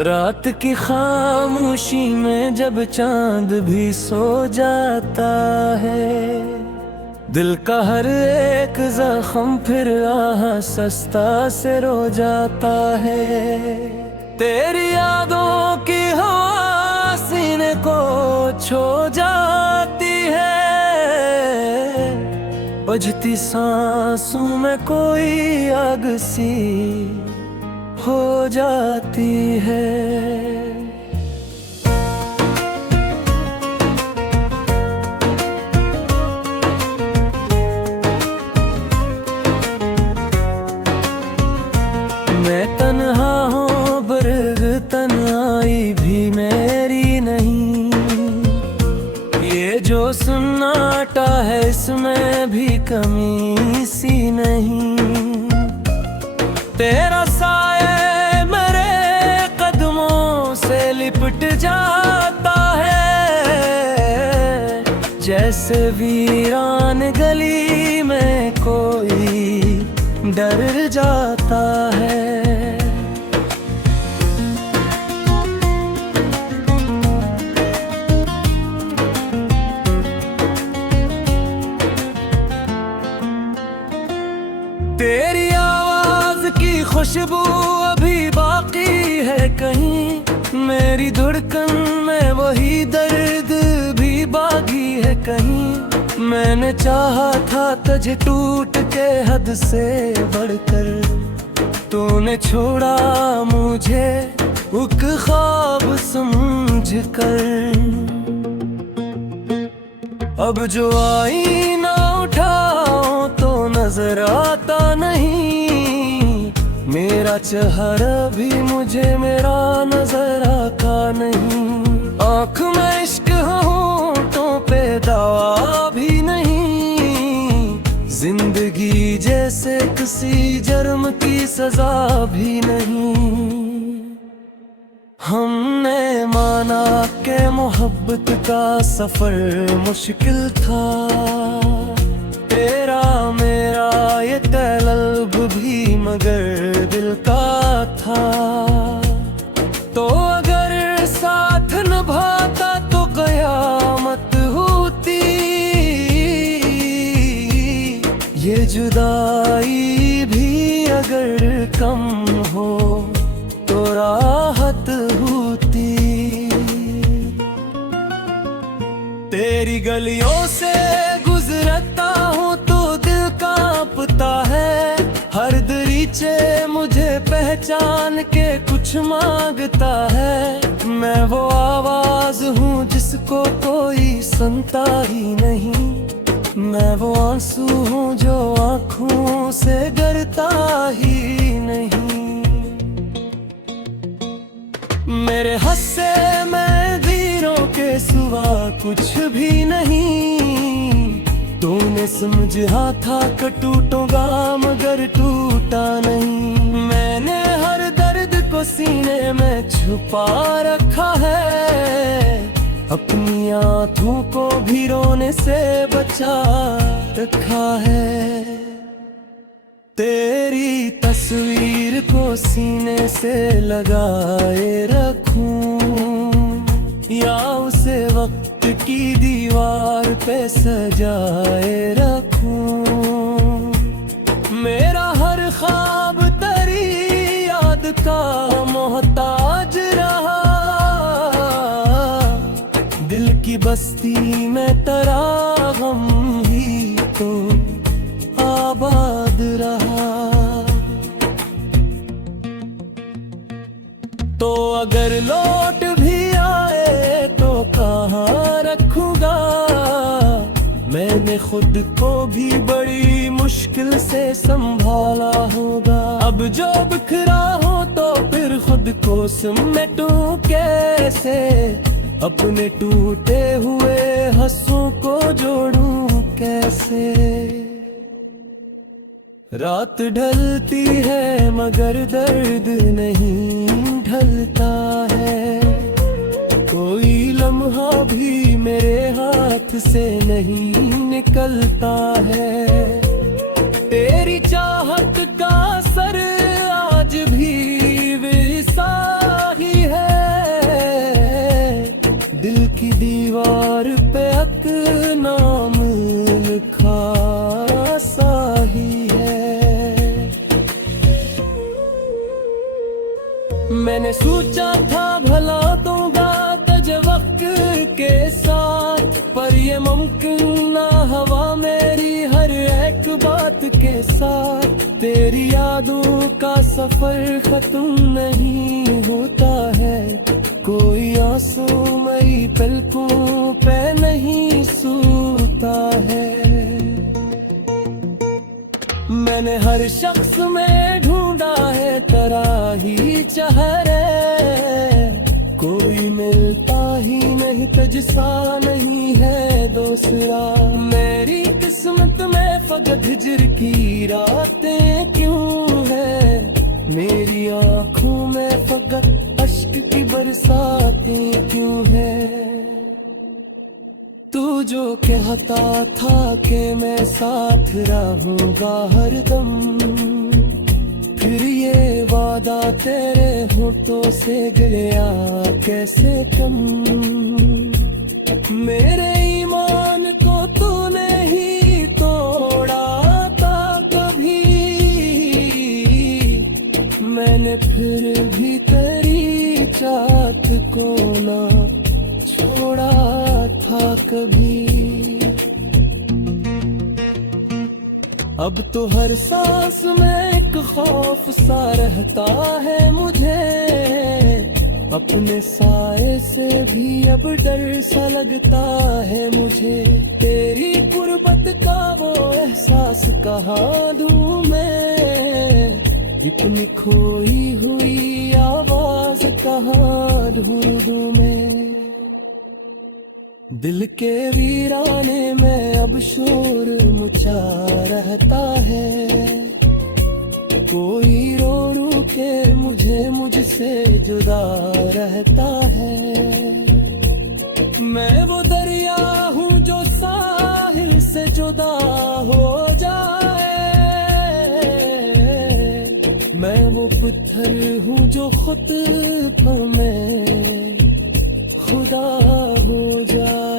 रात की खामोशी में जब चांद भी सो जाता है, दिल का हर एक जख्म फिर आह सस्ता से रो जाता है। तेरी यादों की हवा सीने को छो जाती है, बजती सांसों में कोई आग सी हो जाती है। मैं तन्हा हूँ बरग तन्हाई भी मेरी नहीं, ये जो सन्नाटा है इसमें भी कमी सी नहीं। तेरा साये मेरे कदमों से लिपट जाता है, जैसे वीरान गली में कोई डर जाता है। तेरी आवाज की खुशबू अभी बाकी है कहीं, मेरी धड़कन में वही दर्द भी बाकी है कहीं। मैंने चाहा था तुझे टूट के हद से बढ़कर, तूने छोड़ा मुझे एक ख्वाब समझकर। अब जो आईना उठाओ तो नजर आता नहीं, मेरा चेहरा भी मुझे मेरा नजर आता नहीं। आँख में इश्क होठों पे दावा भी नहीं, जिंदगी जैसे किसी जुर्म की सजा भी नहीं। हमने माना कि मोहब्बत का सफर मुश्किल था, तेरा मेरा ये तलब भी मगर दिल का था। तो अगर साथ निभाता तो कयामत होती, ये जुदाई भी अगर कम हो तो राहत होती। तेरी गलियों से गुजरता हूँ तो दिल कांपता है, हर दरीचे मुझे पहचान के कुछ मांगता है। मैं वो आवाज हूँ जिसको कोई सुनता ही नहीं, मैं वो आंसू हूँ जो आँखों से गिरता ही नहीं। मेरे हंसे में वीरों के सिवा कुछ भी नहीं, तूने समझा था कि टूटूंगा मगर टूटा नहीं। मैंने हर दर्द को सीने में छुपा रखा है, अपनी आंखों को भी रोने से बचा रखा है। तेरी तस्वीर को सीने से लगाए रखूं, या उसे वक्त की दीवार पे सजाए रखूं। मेरा हर ख्वाब तेरी याद का मोहताज रहा, दिल की बस्ती में तेरा गम ही तो आबाद रहा। तो अगर लौट भी आए तो कहाँ रखूंगा, मैंने खुद को भी बड़ी मुश्किल से संभाला होगा। अब जो बिखरा हो तो फिर खुद को समेटूं कैसे, अपने टूटे हुए हंसों को जोड़ूं कैसे। रात ढलती है मगर दर्द नहीं ढलता है, कोई लम्हा भी मेरे हाथ से नहीं निकलता है। तेरी चाहत का असर आज भी वैसा ही है, की दीवार पे अपना नाम लिखा सा ही है। मैंने सोचा था भला दूंगा तुझे वक्त के साथ, पर ये मुमकिन ना हवा मेरी हर एक बात के साथ। तेरी यादों का सफर खत्म नहीं होता है, कोई आंसू मेरी पलकों पे नहीं सूता है। मैंने हर शख्स में ढूंढा है तेरा ही चेहरे, कोई मिलता ही नहीं तुझसा नहीं है दूसरा। मेरी किस्मत में फकत हिजर की रातें क्यों है, मेरी आंखों में फकत अश्क की बरसातें क्यों है। तू जो कहता था कि मैं साथ रहूंगा हरदम, फिर ये वादा तेरे होठों से गया कैसे कम। मेरे ईमान को तूने ही तोड़ा था कभी, मैंने फिर भी तेरी चाहत को ना छोड़ा था कभी। अब तो हर सांस में एक खौफ सा रहता है मुझे, अपने साए से भी अब डर सा लगता है मुझे। तेरी गुर्बत का वो एहसास कहाँ दूं मैं, इतनी खोई हुई आवाज कहाँ ढूंढूं मैं। दिल के वीराने में अब शोर मचा रहता है, कोई रो रो के मुझसे जुदा रहता है। मैं वो दरिया हूँ जो साहिल से जुदा हो जाए, मैं वो पत्थर हूँ जो खुद पर मैं खुदा हो जाए।